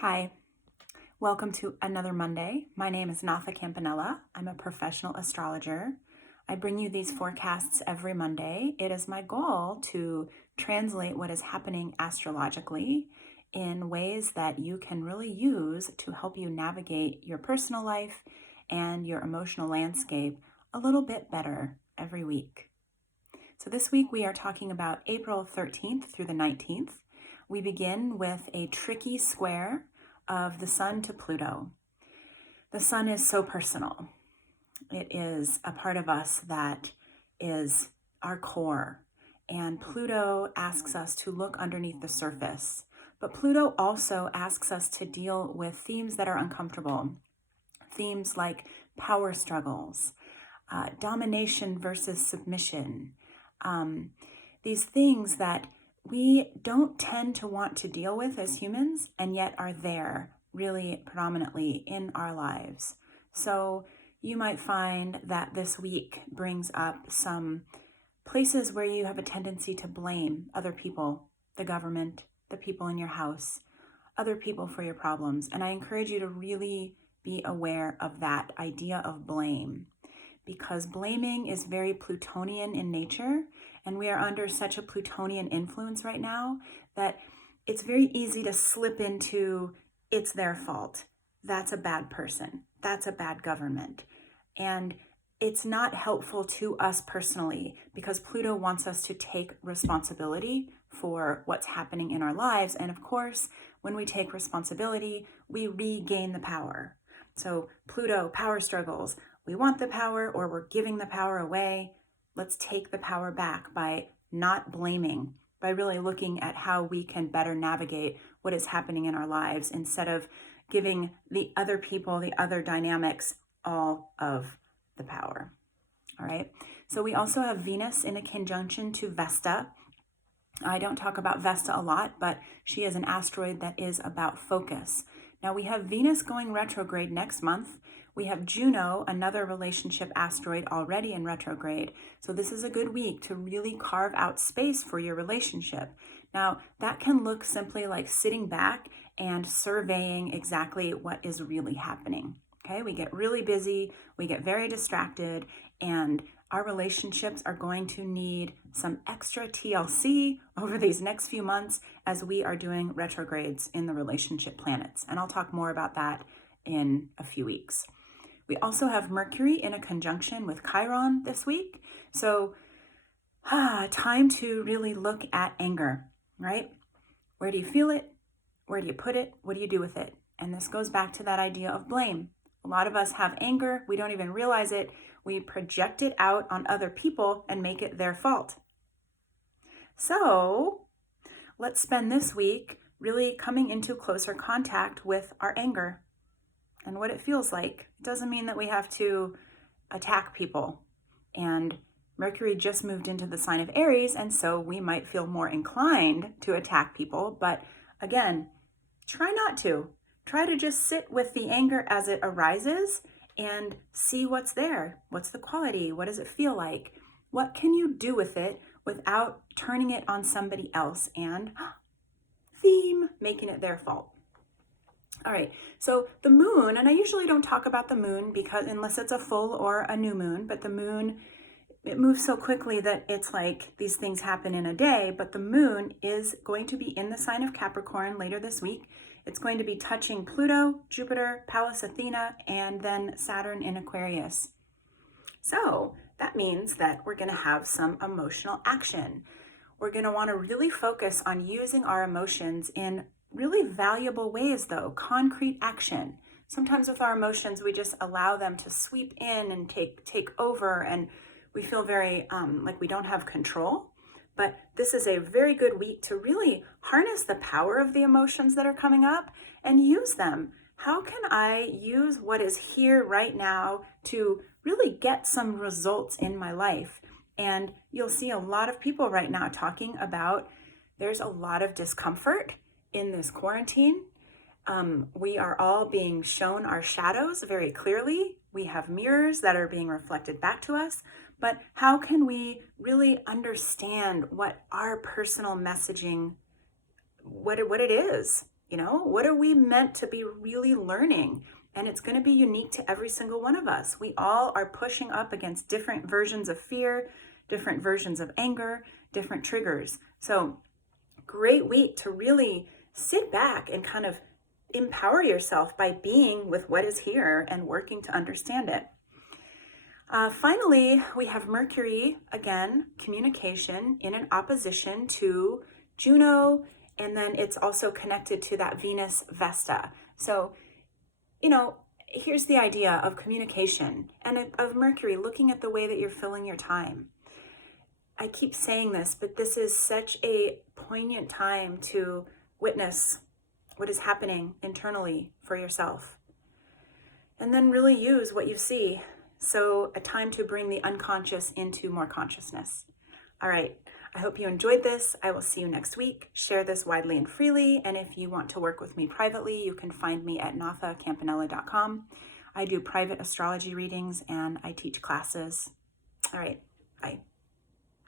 Hi, welcome to another Monday. My name is Natha Campanella. I'm a professional astrologer. I bring you these forecasts every Monday. It is my goal to translate what is happening astrologically in ways that you can really use to help you navigate your personal life and your emotional landscape a little bit better every week. So this week we are talking about April 13th through the 19th. We begin with a tricky square of the Sun to Pluto. The Sun is so personal. It is a part of us that is our core. And Pluto asks us to look underneath the surface. But Pluto also asks us to deal with themes that are uncomfortable. Themes like power struggles, domination versus submission. These things that we don't tend to want to deal with as humans, and yet are there really predominantly in our lives. So you might find that this week brings up some places where you have a tendency to blame other people, the government, the people in your house, other people for your problems. And I encourage you to really be aware of that idea of blame, because blaming is very Plutonian in nature, and we are under such a Plutonian influence right now that it's very easy to slip into, it's their fault. That's a bad person. That's a bad government. And it's not helpful to us personally, because Pluto wants us to take responsibility for what's happening in our lives. And of course, when we take responsibility, we regain the power. So Pluto, power struggles. We want the power, or we're giving the power away. Let's take the power back by not blaming, by really looking at how we can better navigate what is happening in our lives instead of giving the other people, the other dynamics, all of the power. All right. So we also have Venus in a conjunction to Vesta. I don't talk about Vesta a lot, but she is an asteroid that is about focus. Now we have Venus going retrograde next month. We have Juno, another relationship asteroid, already in retrograde. So this is a good week to really carve out space for your relationship. Now that can look simply like sitting back and surveying exactly what is really happening. Okay, we get really busy, we get very distracted, and our relationships are going to need some extra TLC over these next few months as we are doing retrogrades in the relationship planets. And I'll talk more about that in a few weeks. We also have Mercury in a conjunction with Chiron this week. So time to really look at anger, right? Where do you feel it? Where do you put it? What do you do with it? And this goes back to that idea of blame. A lot of us have anger. We don't even realize it. We project it out on other people and make it their fault. So let's spend this week really coming into closer contact with our anger and what it feels like. It doesn't mean that we have to attack people. And Mercury just moved into the sign of Aries, and so we might feel more inclined to attack people. But again, try not to. Try to just sit with the anger as it arises and see what's there. What's the quality? What does it feel like? What can you do with it without turning it on somebody else and making it their fault? All right, so the moon, and I usually don't talk about the moon because unless it's a full or a new moon, but the moon, it moves so quickly that it's like these things happen in a day, but the moon is going to be in the sign of Capricorn later this week. It's going to be touching Pluto, Jupiter, Pallas Athena, and then Saturn in Aquarius. So that means that we're going to have some emotional action. We're going to want to really focus on using our emotions in really valuable ways, though, concrete action. Sometimes with our emotions, we just allow them to sweep in and take over, and we feel very like we don't have control. But this is a very good week to really harness the power of the emotions that are coming up and use them. How can I use what is here right now to really get some results in my life? And you'll see a lot of people right now talking about there's a lot of discomfort in this quarantine. We are all being shown our shadows very clearly. We have mirrors that are being reflected back to us. But how can we really understand what our personal messaging, what it is? What are we meant to be really learning? And it's going to be unique to every single one of us. We all are pushing up against different versions of fear, different versions of anger, different triggers. So great week to really sit back and kind of empower yourself by being with what is here and working to understand it. Finally, we have Mercury, again, communication, in an opposition to Juno, and then it's also connected to that Venus Vesta. So, here's the idea of communication and of Mercury looking at the way that you're filling your time. I keep saying this, but this is such a poignant time to witness what is happening internally for yourself. And then really use what you see. So a time to bring the unconscious into more consciousness. All right, I hope you enjoyed this. I will see you next week. Share this widely and freely. And if you want to work with me privately, you can find me at nathacampanella.com. I do private astrology readings and I teach classes. All right, bye.